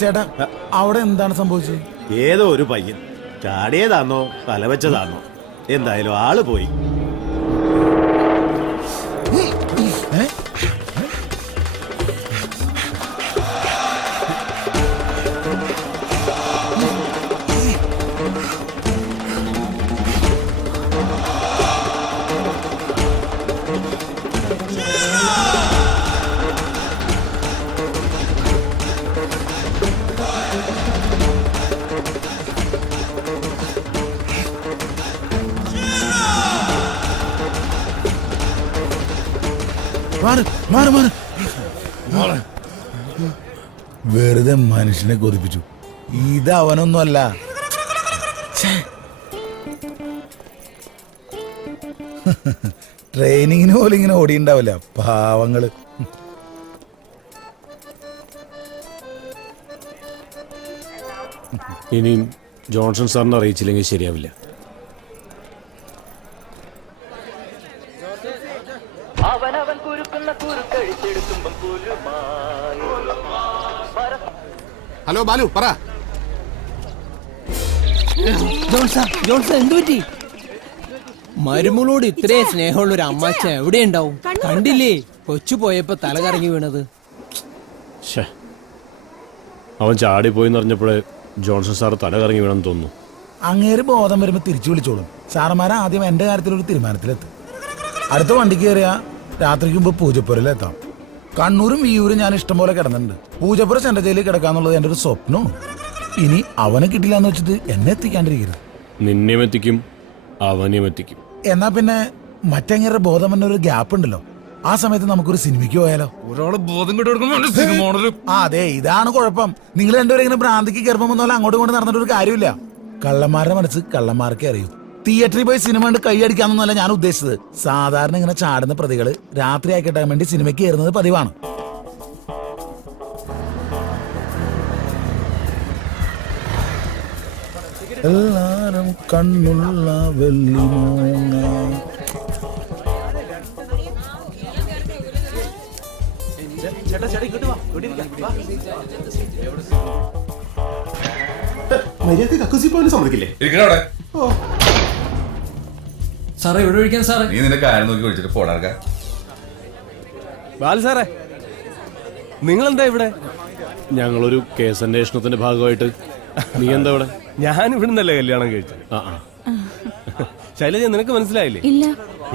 ചേട്ടാ, അവിടെ എന്താണ് സംഭവിച്ചത്? ഏതോ ഒരു പയ്യൻ ചാടിയതാണോ തലവെച്ചതാണോ, എന്തായാലും ആള് പോയി. വെറുതെ മനുഷ്യനെ കൊതിപ്പിച്ചു. ഇത് അവനൊന്നുമല്ല. ട്രെയിനിങ്ങിന് പോലും ഇങ്ങനെ ഓടിയുണ്ടാവില്ല പാവങ്ങള്. ഇനിയും ജോൺസൺ സാറിനെ അറിയിച്ചില്ലെങ്കിൽ ശരിയാവില്ല. ഹലോ ബാലു, പറ. എന്ത് പറ്റി? മരുമകളോട് ഇത്രയും സ്നേഹമുള്ള ഒരു അമ്മാച്ച എവിടെ ഉണ്ടാവും? കണ്ടില്ലേ കൊച്ചു പോയപ്പോ തല കറങ്ങി വീണത്. അവൻ ചാടിപ്പോയിന്ന് പറഞ്ഞപ്പോഴേ ജോൺസൺ സാർ തല കറങ്ങി വീണെന്ന് തോന്നുന്നു. അങ്ങേര് ബോധം വരുമ്പോ തിരിച്ചു വിളിച്ചോളും. സാറന്മാരെ ആദ്യം എന്റെ കാര്യത്തിൽ ഒരു തീരുമാനത്തിലെത്തും. അടുത്ത വണ്ടിക്ക് കയറിയാ രാത്രിക്ക് മുമ്പ് പൂജപ്പുരയിലെത്താം. കണ്ണൂരും വിയൂരും ഞാൻ ഇഷ്ടം പോലെ കിടന്നിട്ടുണ്ട്. പൂജപ്പുര സെൻട്രൽ ജയിലിൽ കിടക്കാന്നുള്ളത് എന്റെ ഒരു സ്വപ്നമാണ്. ഇനി അവനെ കിട്ടില്ല എന്ന് വെച്ചിട്ട് എന്നെ എത്തിക്കാണ്ടിരിക്കരുത്. നിന്നെയും എത്തിക്കും, അവനെയും എത്തിക്കും. എന്നാ പിന്നെ മറ്റെങ്ങനെ ബോധം തന്നെ ഒരു ഗ്യാപ്പ് ഉണ്ടല്ലോ, ആ സമയത്ത് നമുക്കൊരു സിനിമയ്ക്ക് പോയാലോ? അതെ, ഇതാണ് കുഴപ്പം. നിങ്ങൾ രണ്ടുപേരും ഇങ്ങനെ ഭ്രാന്തിക്ക് കയറുമ്പോൾ വന്നാലും അങ്ങോട്ടും ഇങ്ങോട്ട് നടന്നിട്ടൊരു കാര്യമില്ല. കള്ളന്മാരുടെ മനസ്സ് കള്ളന്മാർക്കേ അറിയൂ. തിയേറ്ററിൽ പോയി സിനിമ കണ്ട് കൈയടിക്കാന്നല്ല ഞാൻ ഉദ്ദേശിച്ചത്. സാധാരണ ഇങ്ങനെ ചാടുന്ന പ്രതികള് രാത്രി ആക്കിട്ടാൻ വേണ്ടി സിനിമയ്ക്ക് കയറുന്നത് പതിവാണ്. എല്ലാരും കണ്ണുള്ള വെള്ളിമൂങ്ങ. മര്യാദക്ക് കക്കൂസി പോലും സമ്മതിക്കില്ലേ? സാറേ എവിടെ വിളിക്കാൻ സാറേ? നീ നിന്റെ കാര്യം നോക്കി വിളിച്ചിട്ട് പോടാർക്ക. ബാലു സാറേ, നിങ്ങളെന്താ ഇവിടെ? ഞങ്ങളൊരു കേസ് അന്വേഷണത്തിന്റെ ഭാഗമായിട്ട്. നീ എന്താ ഇവിടെ? ഞാൻ ഇവിടുന്നല്ലേ കല്യാണം കഴിച്ചത്. ശൈലജ, നിനക്ക് മനസ്സിലായില്ലേ?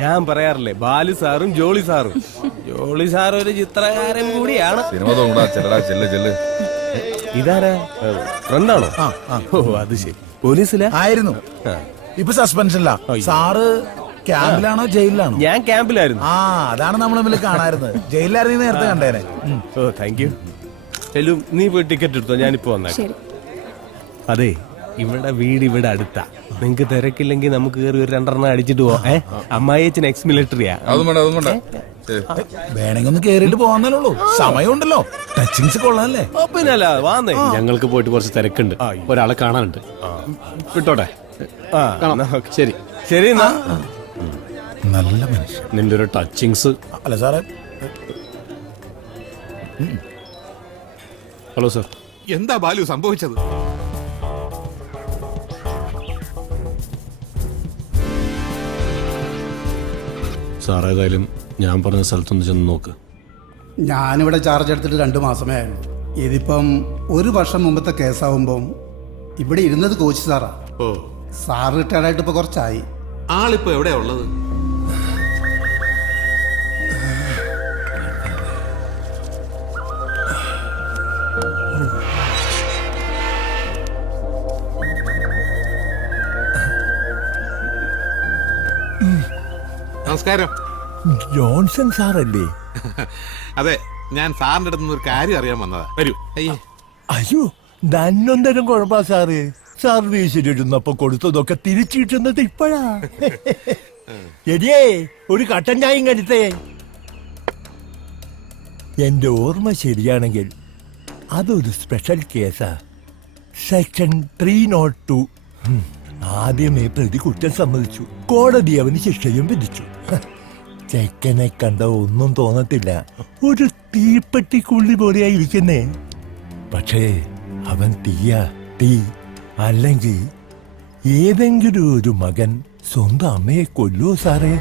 ഞാൻ പറയാറില്ലേ, ബാലു സാറും ജോളി സാറും. ജോളി സാർ ഒരു ചിത്രകാരൻ കൂടിയാണ്. ഇതാരാ, ഫ്രണ്ടാണോ? ഓ അത് ശരി. പോലീസിലാ ആയിരുന്നു, ഇപ്പൊ സസ്പെൻഷനില്ല. സാറ് ക്യാമ്പിലാണോ ജയിലിലാണോ? ഞാൻ ക്യാമ്പിലായിരുന്നു. ആ, അതാണ് നമ്മൾ തമ്മിൽ കാണാറുന്നത്. ജയിലിലായിരുന്നു നേരത്തെ കണ്ടേനെ. ഓ താങ്ക് യു. ചെല്ലു, നീ പോയി ടിക്കറ്റ് എടുത്തോ, ഞാനിപ്പോ വന്നേക്കാം. അതെ, ഇവിടെ വീട് ഇവിടെ അടുത്താ. നിങ്ങക്ക് തിരക്കില്ലെങ്കിൽ നമുക്ക് കയറി ഒരു 2 അടിച്ചിട്ട് പോവാം. അമ്മായിയച്ഛൻ എക്സ് മിലിറ്ററിയാ. വേണമെങ്കിൽ ഒന്ന് കേറിയിട്ട് പോവാന്നല്ലോ, സമയമുണ്ടല്ലോ. ടച്ചിങ്സ് കൊള്ളാല്ലേ? പിന്നല്ല, വാന്നേ. ഞങ്ങൾക്ക് പോയിട്ട് കുറച്ച് തിരക്കുണ്ട്, ഒരാളെ കാണാനുണ്ട്. വിട്ടോട്ടെ. ശരി ശരി. നല്ല മനുഷ്യൻ. നിന്റെ ഒരു ടച്ചിങ്സ്. അല്ല സാറേ. Hello sir. എന്താ ബാലു സംഭവിച്ചത്? സാർ ഏതായാലും ഞാൻ പറഞ്ഞ സ്ഥലത്തൊന്ന് ചെന്ന് നോക്ക്. ഞാനിവിടെ ചാർജ് എടുത്തിട്ട് 2 മാസമേ ആയുള്ളൂ. ഇതിപ്പം 1 വർഷം മുമ്പത്തെ കേസാവുമ്പം ഇവിടെ ഇരുന്നത് കോച്ച് സാറാ. ഓ, സാർ റിട്ടയർഡായിട്ട് ഇപ്പൊ കുറച്ചായി. ആളിപ്പോ എവിടെയാ ഉള്ളത്? നമസ്കാരം. ജോൺസൺ സാറല്ലേ? അതെ, ഞാൻ സാറിന്റെ അടുത്ത് നിന്ന് ഒരു കാര്യം അറിയാൻ വന്നതാ. വരൂ. അയ്യോ, നന്നൊന്നരം കുഴപ്പാ സാറ്. സർവീസിലിരുന്നപ്പോ കൊടുത്തതൊക്കെ തിരിച്ചു കിട്ടുന്നത് ഇപ്പോഴാ. ശരിയേ, ഒരു കട്ടൻ ചായയും കരുത്തേ. എന്റെ ഓർമ്മ ശരിയാണെങ്കിൽ അതൊരു സ്പെഷ്യൽ കേസാ. സെക്ഷൻ 302. ആദ്യമേ പ്രതി കുറ്റം സമ്മതിച്ചു. കോടതി അവന് ശിക്ഷയും വിധിച്ചു. ചെക്കനെ കണ്ട ഒന്നും തോന്നത്തില്ല, ഒരു തീപ്പെട്ടിക്കുള്ളി പോലെയായിരിക്കുന്നേ. പക്ഷേ അവൻ തീ. അല്ലെങ്കിൽ ഏതെങ്കിലും ഒരു മകൻ സ്വന്തം അമ്മയെ കൊല്ലുവോ സാറേ?